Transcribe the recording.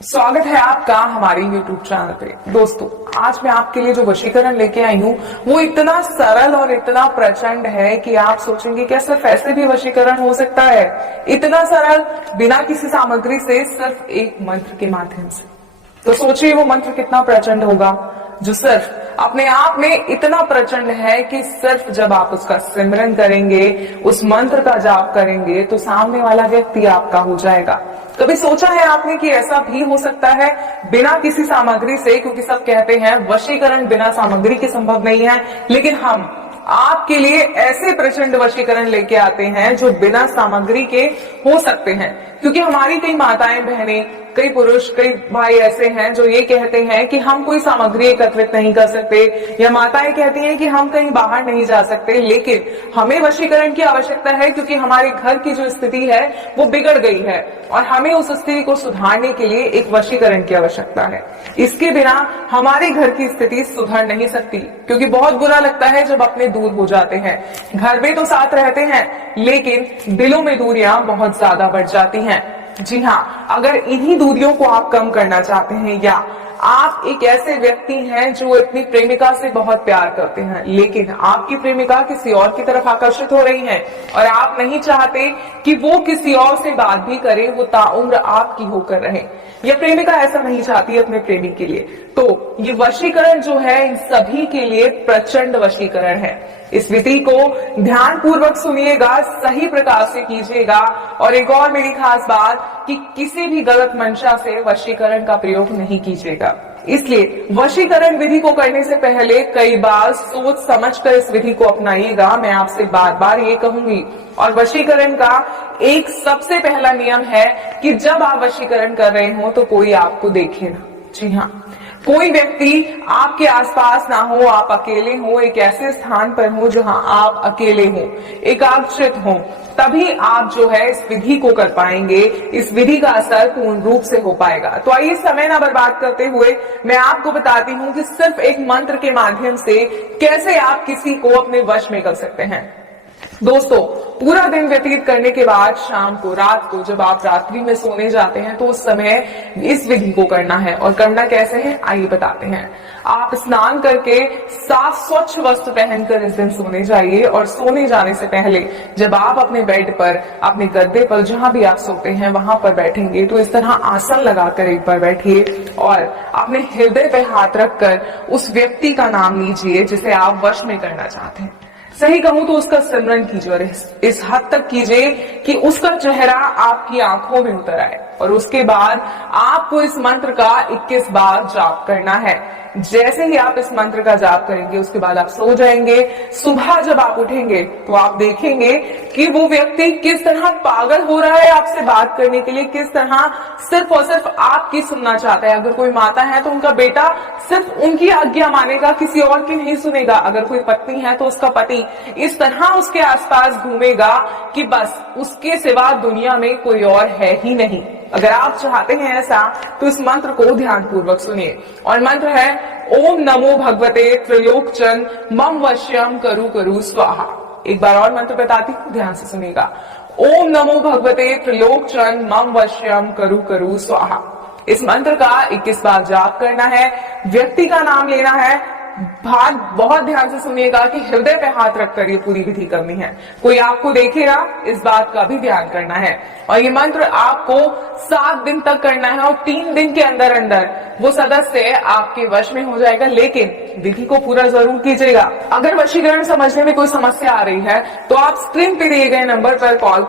स्वागत है आपका हमारे YouTube चैनल पे। दोस्तों, आज मैं आपके लिए जो वशीकरण लेके आई हूँ वो इतना सरल और इतना प्रचंड है कि आप सोचेंगे क्या सिर्फ ऐसे भी वशीकरण हो सकता है? इतना सरल, बिना किसी सामग्री से, सिर्फ एक मंत्र के माध्यम से। तो सोचिए वो मंत्र कितना प्रचंड होगा, जो सिर्फ अपने आप में इतना प्रचंड है कि सिर्फ जब आप उसका सिमरन करेंगे, उस मंत्र का जाप करेंगे, तो सामने वाला व्यक्ति आपका हो जाएगा। कभी सोचा है आपने कि ऐसा भी हो सकता है बिना किसी सामग्री से? क्योंकि सब कहते हैं वशीकरण बिना सामग्री के संभव नहीं है, लेकिन हम आपके लिए ऐसे प्रचंड वशीकरण लेके आते हैं जो बिना सामग्री के हो सकते हैं। क्योंकि हमारी कई माताएं बहनें, कई पुरुष, कई भाई ऐसे हैं जो ये कहते हैं कि हम कोई सामग्री एकत्रित नहीं कर सकते, या माताएं कहती हैं कि हम कहीं बाहर नहीं जा सकते, लेकिन हमें वशीकरण की आवश्यकता है क्योंकि हमारे घर की जो स्थिति है वो बिगड़ गई है और हमें उस स्थिति को सुधारने के लिए एक वशीकरण की आवश्यकता है। इसके बिना हमारे घर की स्थिति सुधर नहीं सकती, क्योंकि बहुत बुरा लगता है जब अपने दूर हो जाते हैं। घर में तो साथ रहते हैं, लेकिन दिलों में दूरियां बहुत ज्यादा बढ़ जाती हैं। जी हाँ, अगर इन्हीं दूरियों को आप कम करना चाहते हैं, या आप एक ऐसे व्यक्ति हैं जो अपनी प्रेमिका से बहुत प्यार करते हैं, लेकिन आपकी प्रेमिका किसी और की तरफ आकर्षित हो रही है और आप नहीं चाहते कि वो किसी और से बात भी करे, वो ताउम्र आपकी होकर रहे, या प्रेमिका ऐसा नहीं चाहती अपने प्रेमी के लिए, तो ये वशीकरण जो है इन सभी के लिए प्रचंड वशीकरण है। इस विधि को ध्यान पूर्वक सुनिएगा, सही प्रकार से कीजिएगा। और एक और मेरी खास बात कि किसी भी गलत मंशा से वशीकरण का प्रयोग नहीं कीजिएगा। इसलिए वशीकरण विधि को करने से पहले कई बार सोच समझकर इस विधि को अपनाइएगा, मैं आपसे बार बार ये कहूंगी। और वशीकरण का एक सबसे पहला नियम है कि जब आप वशीकरण कर रहे हो तो कोई आपको देखे ना। जी हाँ, कोई व्यक्ति आपके आसपास ना हो, आप अकेले हो, एक ऐसे स्थान पर हो जहां आप अकेले हो, एकाग्रचित हो, तभी आप जो है इस विधि को कर पाएंगे, इस विधि का असर पूर्ण रूप से हो पाएगा। तो आइए समय ना बर्बाद करते हुए मैं आपको बताती हूँ कि सिर्फ एक मंत्र के माध्यम से कैसे आप किसी को अपने वश में कर सकते हैं। दोस्तों, पूरा दिन व्यतीत करने के बाद शाम को, रात को, जब आप रात्रि में सोने जाते हैं तो उस समय इस विधि को करना है। और करना कैसे है आइए बताते हैं। आप स्नान करके साफ स्वच्छ वस्त्र पहनकर इस दिन सोने जाइए, और सोने जाने से पहले जब आप अपने बेड पर, अपने गद्दे पर, जहां भी आप सोते हैं वहां पर बैठेंगे तो इस तरह आसन लगाकर एक बार बैठिए और अपने हृदय पे हाथ रखकर उस व्यक्ति का नाम लीजिए जिसे आप वश में करना चाहते हैं। सही कहूं तो उसका सिमरन कीजिए, और इस हद तक कीजिए कि उसका चेहरा आपकी आंखों में उतर आए। और उसके बाद आपको इस मंत्र का 21 बार जाप करना है। जैसे ही आप इस मंत्र का जाप करेंगे उसके बाद आप सो जाएंगे। सुबह जब आप उठेंगे तो आप देखेंगे कि वो व्यक्ति किस तरह पागल हो रहा है आपसे बात करने के लिए, किस तरह सिर्फ और सिर्फ आपकी सुनना चाहता है। अगर कोई माता है तो उनका बेटा सिर्फ उनकी आज्ञा मानेगा, किसी और की नहीं सुनेगा। अगर कोई पत्नी है तो उसका पति इस तरह उसके आसपास घूमेगा कि बस उसके सिवा दुनिया में कोई और है ही नहीं। अगर आप चाहते हैं ऐसा तो इस मंत्र को ध्यान पूर्वक सुनिए। और मंत्र है ओम नमो भगवते त्रिलोकचन मम वश्यम करु करु स्वाहा। एक बार और मंत्र बताती हूँ, ध्यान से सुनिएगा। ओम नमो भगवते त्रिलोकचन मम वश्यम करु करु स्वाहा। इस मंत्र का 21 बार जाप करना है। व्यक्ति का नाम लेना है। भाग बहुत ध्यान से सुनिएगा कि हृदय पे हाथ रखकर ये पूरी विधि करनी है। कोई आपको देखेगा, इस बात का भी ध्यान करना है। और ये मंत्र आपको 7 दिन तक करना है, और 3 दिन के अंदर अंदर वो सदस्य आपके वश में हो जाएगा। लेकिन विधि को पूरा जरूर कीजिएगा। अगर वशीकरण समझने में कोई समस्या आ रही है तो आप स्क्रीन पे दिए गए नंबर पर कॉल